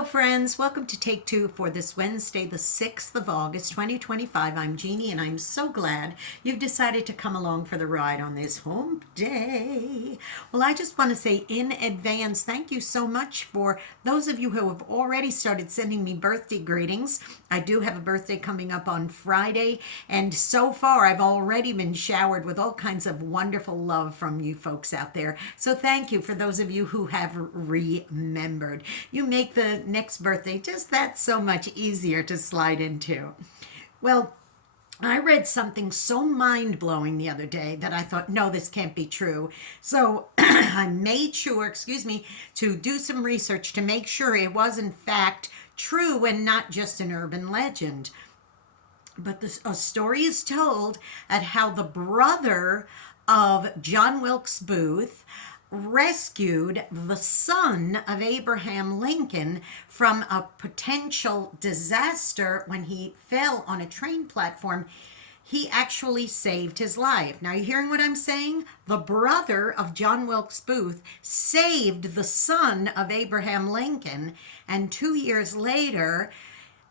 Hello friends, welcome to Take Two for this Wednesday, the 6th of August, 2025. I'm Jeannie and I'm so glad you've decided to come along for the ride on this home day. Well, I just want to say in advance, thank you so much for those of you who have already started sending me birthday greetings. I do have a birthday coming up on Friday, and so far I've already been showered with all kinds of wonderful love from you folks out there. So thank you for those of you who have remembered. You make the next birthday just that so much easier to slide into. Well, I read something so mind-blowing the other day that I thought, no, this can't be true. So I made sure, to do some research to make sure it was in fact true and not just an urban legend. But a story is told at how the brother of John Wilkes Booth rescued the son of Abraham Lincoln from a potential disaster when he fell on a train platform. He actually saved his life. Now, you hearing what I'm saying? The brother of John Wilkes Booth saved the son of Abraham Lincoln, and 2 years later,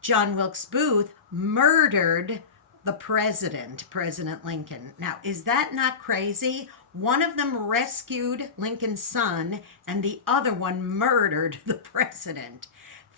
John Wilkes Booth murdered the president, President Lincoln. Now, is that not crazy? One of them rescued Lincoln's son, and the other one murdered the president.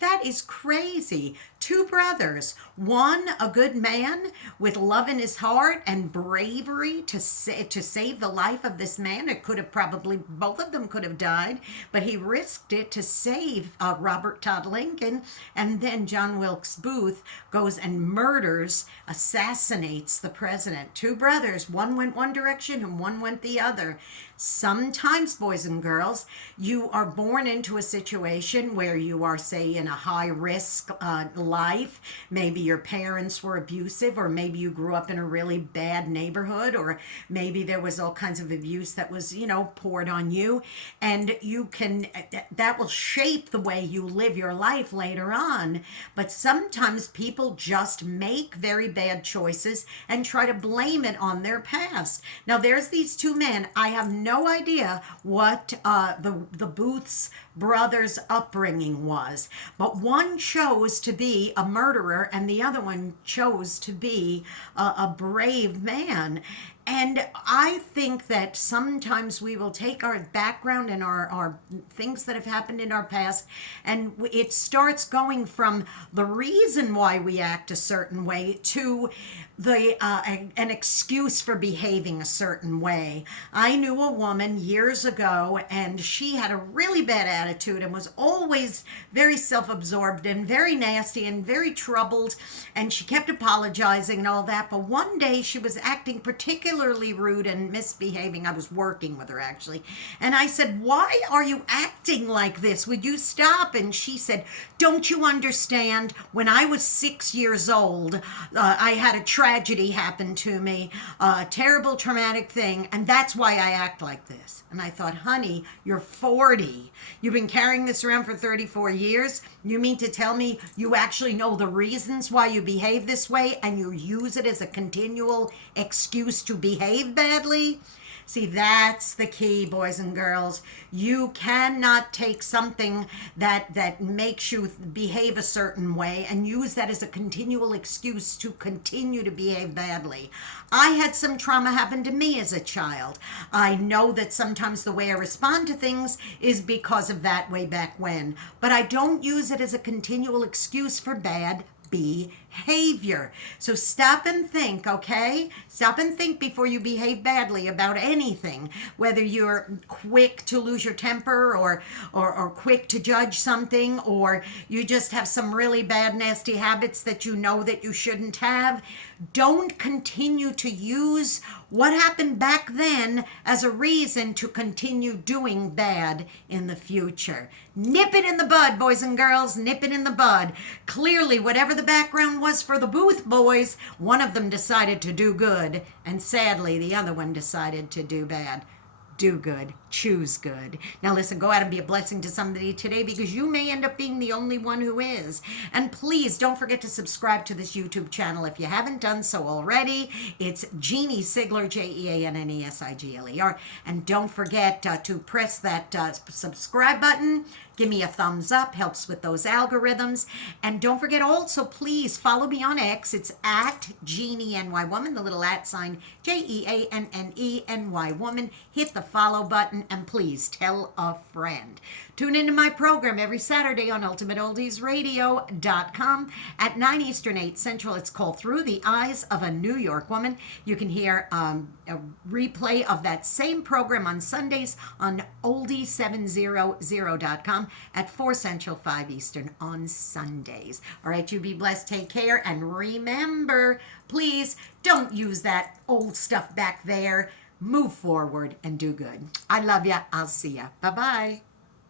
That is crazy. Two brothers, one a good man with love in his heart and bravery to save the life of this man. It could have probably, both of them could have died, but he risked it to save Robert Todd Lincoln. And then John Wilkes Booth goes and murders, assassinates the president. Two brothers, one went one direction and one went the other. Sometimes, boys and girls, you are born into a situation where you are, say, in a high-risk life. Maybe your parents were abusive, or maybe you grew up in a really bad neighborhood, or maybe there was all kinds of abuse that was, poured on you. And that will shape the way you live your life later on. But sometimes people just make very bad choices and try to blame it on their past. Now, there's these two men. I have no idea what the Booth's brothers' upbringing was, but one chose to be a murderer and the other one chose to be a brave man. And I think that sometimes we will take our background and our things that have happened in our past, and it starts going from the reason why we act a certain way to an excuse for behaving a certain way. I knew a woman years ago, and she had a really bad attitude and was always very self-absorbed and very nasty and very troubled, and she kept apologizing and all that. But one day she was acting particularly rude and misbehaving. I was working with her, actually, and I said, "Why are you acting like this? Would you stop?" And she said, "Don't you understand? When I was 6 years old, I had a tragedy happen to me, a terrible traumatic thing, and that's why I act like this." And I thought, honey, you're 40. You've been carrying this around for 34 years. You mean to tell me you actually know the reasons why you behave this way and you use it as a continual excuse to behave badly? See, that's the key, boys and girls. You cannot take something that makes you behave a certain way and use that as a continual excuse to continue to behave badly. I had some trauma happen to me as a child. I know that sometimes the way I respond to things is because of that way back when, but I don't use it as a continual excuse for bad behavior. So stop and think, okay? Stop and think before you behave badly about anything, whether you're quick to lose your temper or quick to judge something, or you just have some really bad, nasty habits that you know that you shouldn't have. Don't continue to use what happened back then as a reason to continue doing bad in the future. Nip it in the bud, boys and girls. Nip it in the bud. Clearly, whatever the background was for the Booth boys, one of them decided to do good, and sadly, the other one decided to do bad. Do good. Choose good. Now listen, go out and be a blessing to somebody today, because you may end up being the only one who is. And please don't forget to subscribe to this YouTube channel if you haven't done so already. It's Jeanne Sigler, Jeanne Sigler. And don't forget to press that subscribe button Give me a thumbs up, helps with those algorithms. And don't forget also, please follow me on X. It's at Jeannie NY Woman, the little @ sign JeanneNY Woman. Hit the follow button and please tell a friend. Tune into my program every Saturday on UltimateOldiesRadio.com at 9 Eastern, 8 Central. It's called Through the Eyes of a New York Woman. You can hear a replay of that same program on Sundays on oldie700.com at 4 Central, 5 Eastern on Sundays. All right, you be blessed. Take care. And remember, please don't use that old stuff back there. Move forward and do good. I love ya. I'll see ya. Bye-bye.